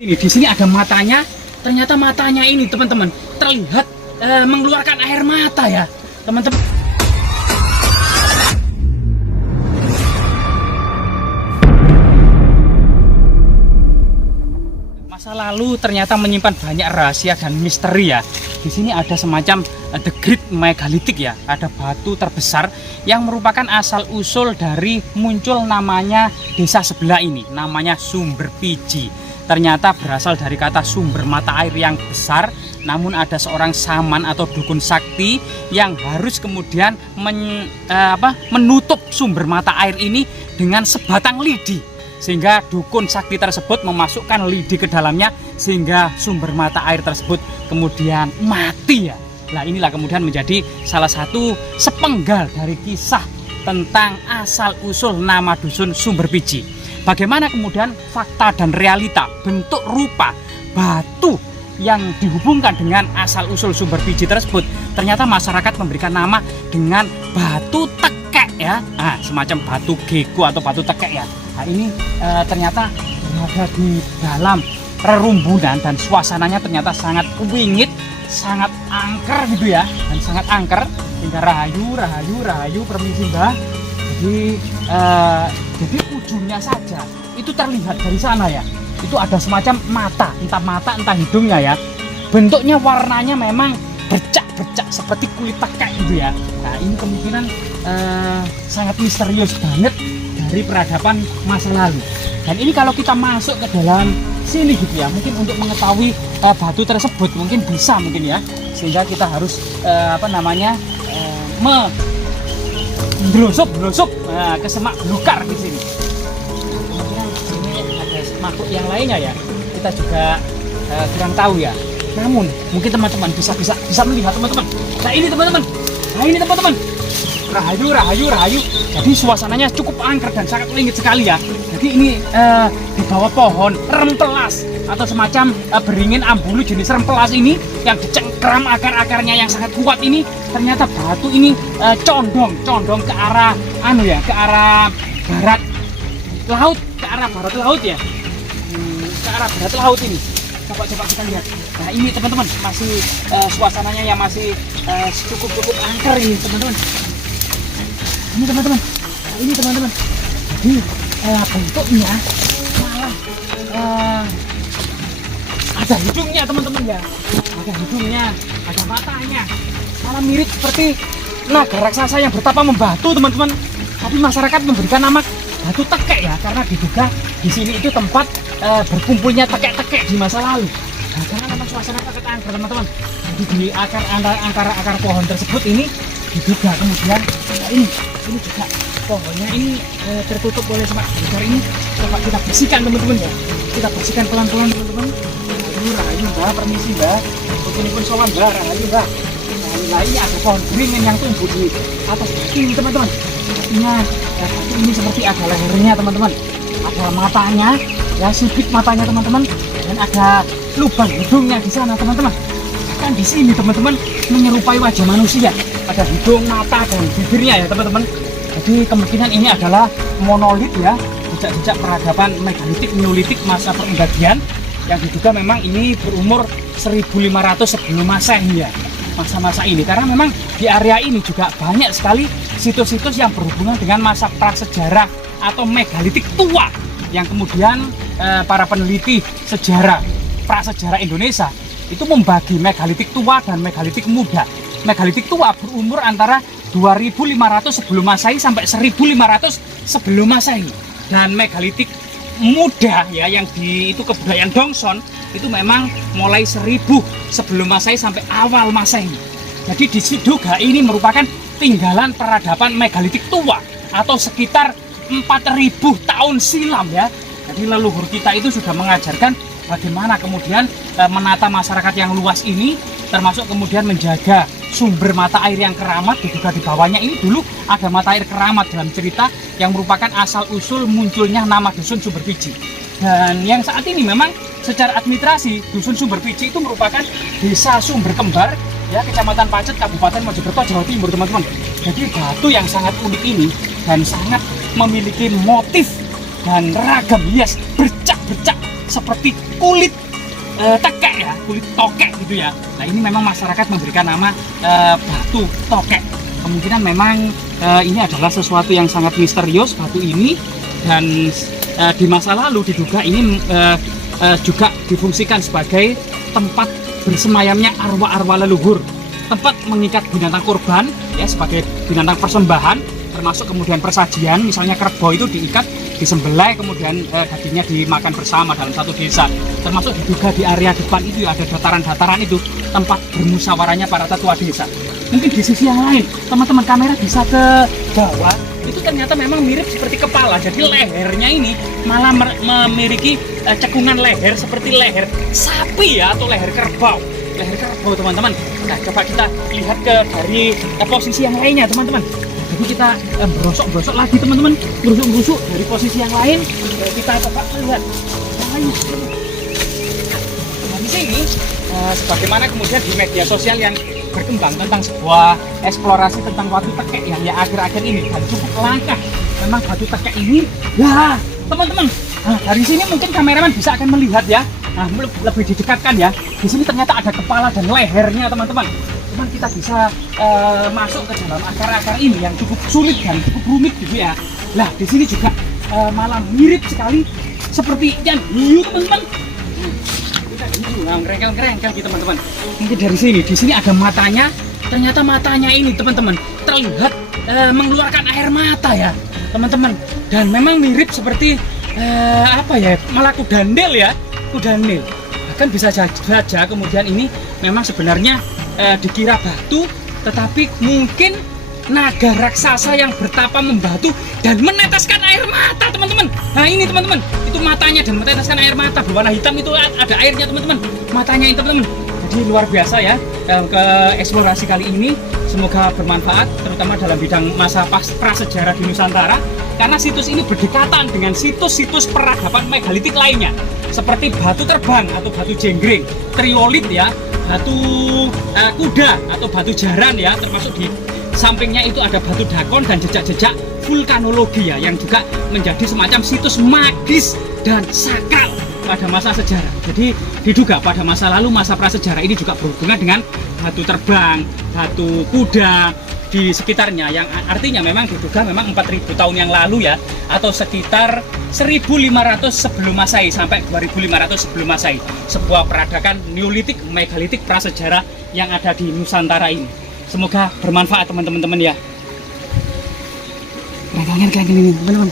Ini di sini ada matanya. Ternyata matanya ini teman-teman terlihat mengeluarkan air mata ya, teman-teman. Masa lalu ternyata menyimpan banyak rahasia dan misteri ya. Di sini ada semacam the Great Megalithic ya, ada batu terbesar yang merupakan asal usul dari muncul namanya desa sebelah ini, namanya Sumber Piji. Ternyata berasal dari kata sumber mata air yang besar, namun ada seorang saman atau dukun sakti yang harus kemudian menutup sumber mata air ini dengan sebatang lidi, sehingga dukun sakti tersebut memasukkan lidi ke dalamnya sehingga sumber mata air tersebut kemudian mati ya. Nah, inilah kemudian menjadi salah satu sepenggal dari kisah tentang asal usul nama dusun Sumber Piji. Bagaimana kemudian fakta dan realita, bentuk rupa batu yang dihubungkan dengan asal-usul Sumber Piji tersebut. Ternyata masyarakat memberikan nama dengan batu tekek ya, semacam batu geko atau batu tekek ya. Nah, ini ternyata berada di dalam rerumbunan dan suasananya ternyata sangat wingit, sangat angker gitu ya, dan sangat angker hingga rahayu permisi Mbah. Jadi ujungnya saja itu terlihat dari sana ya, itu ada semacam mata, entah hidungnya ya, bentuknya warnanya memang bercak-bercak seperti kulit tekek gitu ya. Nah, ini kemungkinan sangat misterius banget dari peradaban masa lalu. Dan ini kalau kita masuk ke dalam sini gitu ya, mungkin untuk mengetahui batu tersebut mungkin bisa mungkin ya, sehingga kita harus belusup ke semak belukar di sini. Kemudian ini ada makhluk yang lainnya ya, kita juga kurang tahu ya. Namun mungkin teman-teman bisa melihat teman-teman. Nah ini teman-teman, rahayu. Jadi suasananya cukup angker dan sangat wingit sekali ya. Jadi ini di bawah pohon rempelas atau semacam beringin ambulu jenis rempelas ini yang dicengkram akar-akarnya yang sangat kuat ini. Ternyata batu ini condong ke arah ke arah barat laut, ke arah barat laut ya. Ke arah barat laut ini. Coba kita lihat. Nah, ini teman-teman masih suasananya yang masih cukup angker ini, teman-teman. Ini teman-teman. Jadi bentuknya malah ada hidungnya teman-teman ya. Ada hidungnya, ada matanya. Malah mirip seperti naga raksasa yang bertapa membatu teman-teman. Tapi masyarakat memberikan nama batu tekek ya, karena diduga di sini itu tempat berkumpulnya tekek-tekek di masa lalu. Nah, karena memang suasana sangat angker teman-teman. Jadi di akar pohon tersebut ini diduga kemudian ini juga pohonnya ini tertutup oleh semak belukar ini. Coba kita bersihkan teman-teman ya. Kita bersihkan pelan-pelan teman-teman. Rahayu Mbah, permisi Mbah. Ini pun sowan Mbah, rahayu Mbah. Nah, ini ada pohon beringin yang tumbuh di atas batu ini teman-teman. Artinya batu ini seperti ada lehernya teman-teman. Ada matanya, ya sipit matanya teman-teman. Dan ada lubang hidungnya di sana teman-teman. Bahkan di sini teman-teman menyerupai wajah manusia. Ada hidung, mata, dan bibirnya ya teman-teman. Jadi kemungkinan ini adalah monolit ya, jejak-jejak peradaban megalitik, neolitik masa perundadian yang diduga memang ini berumur 1500 sebelum Masehi ya. Masa-masa ini, karena memang di area ini juga banyak sekali situs-situs yang berhubungan dengan masa prasejarah atau megalitik tua yang kemudian para peneliti sejarah prasejarah Indonesia itu membagi megalitik tua dan megalitik muda. Megalitik tua berumur antara 2500 sebelum Masehi sampai 1500 sebelum Masehi, dan megalitik muda ya yang di itu kebudayaan Dongson itu memang mulai 1000 sebelum Masehi sampai awal Masehi. Jadi diduga ini merupakan tinggalan peradaban megalitik tua atau sekitar 4000 tahun silam ya. Jadi leluhur kita itu sudah mengajarkan bagaimana kemudian menata masyarakat yang luas ini, termasuk kemudian menjaga sumber mata air yang keramat. Diduga di bawahnya ini dulu ada mata air keramat dalam cerita yang merupakan asal usul munculnya nama dusun Sumber Piji. Dan yang saat ini memang secara administrasi dusun Sumber Piji itu merupakan desa sumber kembar ya, Kecamatan Pacet, Kabupaten Mojokerto, Jawa Timur teman-teman. Jadi batu yang sangat unik ini dan sangat memiliki motif dan ragam hias bercak-bercak seperti kulit tekek ya, kulit tokek gitu ya. Nah ini memang masyarakat memberikan nama batu tokek. Kemungkinan memang ini adalah sesuatu yang sangat misterius batu ini, dan di masa lalu diduga ini juga difungsikan sebagai tempat bersemayamnya arwah-arwah leluhur, tempat mengikat binatang kurban ya, sebagai binatang persembahan, termasuk kemudian persajian, misalnya kerbau itu diikat, disembelih, kemudian dagingnya dimakan bersama dalam satu desa. Termasuk diduga di area depan itu ada dataran-dataran itu tempat bermusyawarahnya para tetua desa. Mungkin di sisi yang lain, teman-teman kamera bisa ke bawah, itu ternyata memang mirip seperti kepala. Jadi lehernya ini malah memiliki cekungan leher seperti leher sapi ya, atau leher kerbau. Leher kerbau teman-teman. Nah coba kita lihat dari posisi yang lainnya teman-teman. Jadi kita berosok-berosok lagi teman-teman, berusuk-berusuk dari posisi yang lain. Kita coba lihat dari sini, sebagaimana kemudian di media sosial yang berkembang tentang sebuah eksplorasi tentang batu tekek yang ya akhir-akhir ini, dan cukup langka memang batu tekek ini ya teman-teman. Nah, dari sini mungkin kameramen bisa akan melihat ya, nah, lebih didekatkan ya. Di sini ternyata ada kepala dan lehernya teman-teman. Cuman kita bisa masuk ke dalam akar-akar ini yang cukup sulit dan cukup rumit gitu ya. Nah di sini juga malah mirip sekali seperti yang hiu teman-teman. Ngerengkel gitu teman-teman. Mungkin dari sini, di sini ada matanya. Ternyata matanya ini teman-teman terlihat mengeluarkan air mata ya teman-teman. Dan memang mirip seperti apa ya, malah kudanil ya, kudanil. Bahkan bisa saja kemudian ini memang sebenarnya dikira batu, tetapi mungkin naga raksasa yang bertapa membatu dan meneteskan air mata teman-teman. Nah ini teman-teman, itu matanya dan meneteskan air mata berwarna hitam, itu ada airnya teman-teman, matanya ini teman-teman. Jadi luar biasa ya ke eksplorasi kali ini. Semoga bermanfaat, terutama dalam bidang masa prasejarah di Nusantara, karena situs ini berdekatan dengan situs-situs peradaban megalitik lainnya, seperti batu terbang atau batu jenggreng, triolit ya, batu kuda atau batu jaran ya, termasuk di sampingnya itu ada batu dakon dan jejak-jejak vulkanologi ya, yang juga menjadi semacam situs magis dan sakral pada masa sejarah. Jadi diduga pada masa lalu, masa prasejarah ini juga berhubungan dengan batu terbang, batu kuda di sekitarnya, yang artinya memang diduga memang 4000 tahun yang lalu ya, atau sekitar 1500 sebelum Masehi sampai 2500 sebelum Masehi, sebuah peradaban neolitik megalitik prasejarah yang ada di Nusantara ini. Semoga bermanfaat teman-teman ya. Rangkaian ini teman-teman.